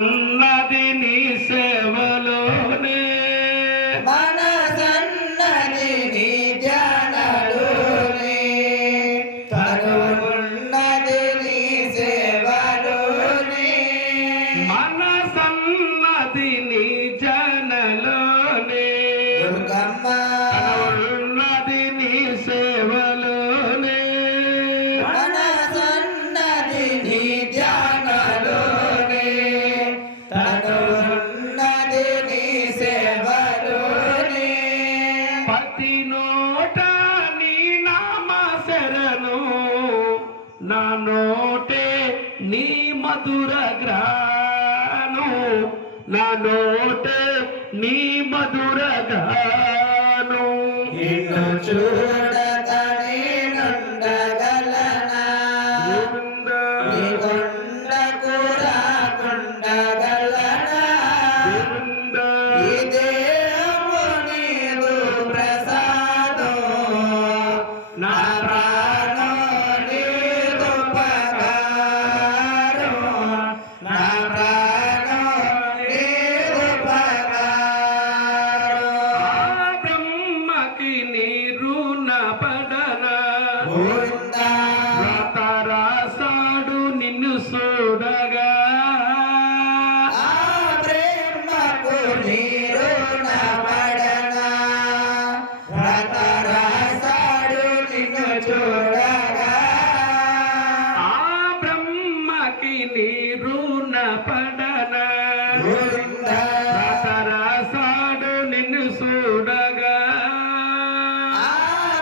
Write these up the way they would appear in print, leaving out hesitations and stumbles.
ఉన్నది నీ సేవలోనే మనసన్నది నీ ధ్యానలోనే తనున్నది నీ సేవలోనే మనసన్నది నీ జనలోనే దుర్గమ్మ ఉన్నది నీ సేవలోనే మనసన్నది నీ ధ్యానలోనే తనున్నది నీ సేవలోనే ప్రతి నోట నీ నామ శరణు నా నోటే నీ మధుర గ్రాను నా నోటే నీ మధుర గాను నిన్ను చూడక నేనుండగలనా నీ కొండకు రాకుండగలనా ఈ దేహము నీదు ప్రసాదం నా ప్రాణం నీదు పగారం నా ప్రాణం నీదు పగారం బ్రహ్మకి నీరు పడనా గోవిందా రాసాడు నిన్ను చూడగా ఆ ప్రేమకు నీరు పడనా రాసాడు నిన్ను చూడగా ఆ బ్రహ్మకి నీరు పడనా గోవిందా రాసాడు నిన్ను చూడగా ఆ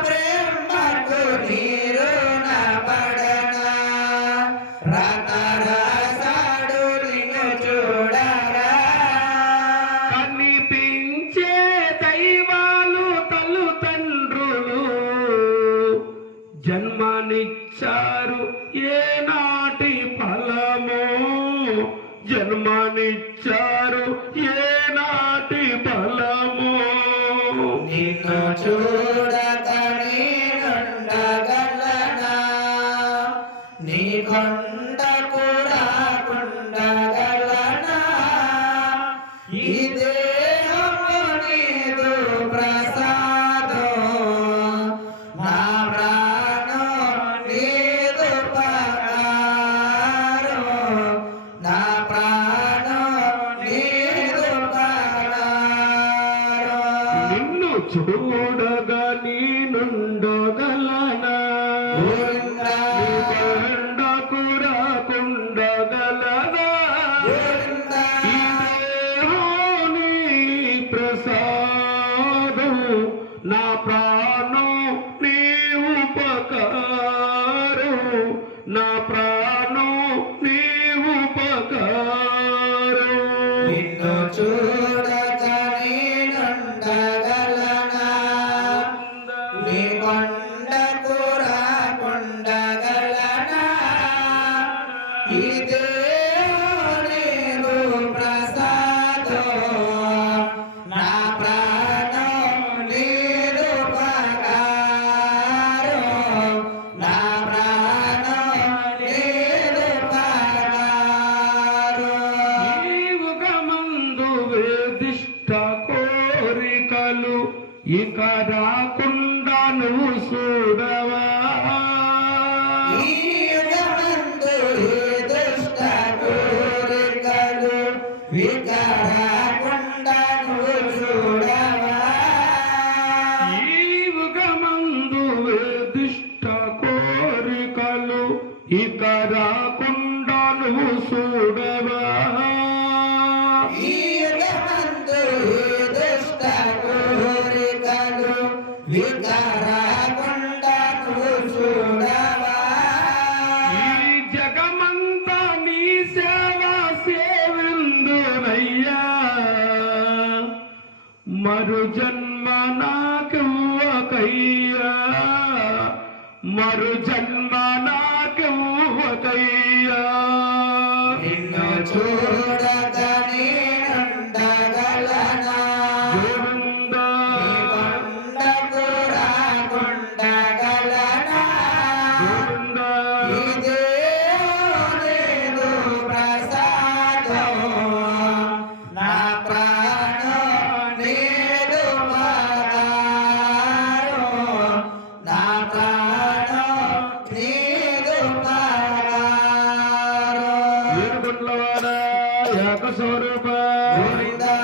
ప్రేమకు నీరు పడనా రాసాడు నిన్ను చూడగా కనిపించే దైవాలు తల్లిదండ్రులు జన్మనిచ్చారు ఏనాటి ఫలము జన్మనిచ్చారు ఏనాటి ఫలము నిన్ను చూడక నేనుండగలనా నీ కొండకు రాకుండగలనా ఈ దేహము నీదు ప్రసాదం నా ప్రాణం నీదు పగారం నా ప్రాణం నీదు పగారం నిన్ను చూడగా నేనుండగలనా గోవిందా నీ కొండకు రాకుండగలనా గోవిందా ఈ దేహాని ప్రసాదం నా ప్రాణం నీ ఉపకారం నా ప్రాణం నీ ఉపకారం నిన్ను చూడక నేనుండగలనా నీ కొండకు రాకుండగలనా ఈ దేహం నీదు ప్రసాదం నా ప్రాణం నీదు పగారం నా ప్రాణం నీదు పగారం జీవుగమందు వేదిష్ట కోరికలు ఇక రాకుండా నువ్వు చూడవా ఈ యుగమందు ఈ దుష్ట కోరికలు వికరాకుండా నువ్వు చూడవా జీవుగమందు వేదిష్ట కోరికలు ఇక రాకుండా నువ్వు చూడవా ఈ యుగమందు ఈ దుష్ట కోరికలు వికరాకుండా నువ్వు చూడవా ఈ జగమంతా నీ సేవ సేవిందునయ్యా మరు జన్మ నాకివ్వకయ్యా మరు జన్మ నాకివ్వకయ్యా నిన్ను చూడక నేనుండగలనా గోవిందా నీ కొండకు రాకుండగలనా గోవిందా ఈ దేహం నీదు ప్రసాదం ఏడుకొండలవాడ ఏక స్వరూప గోవిందా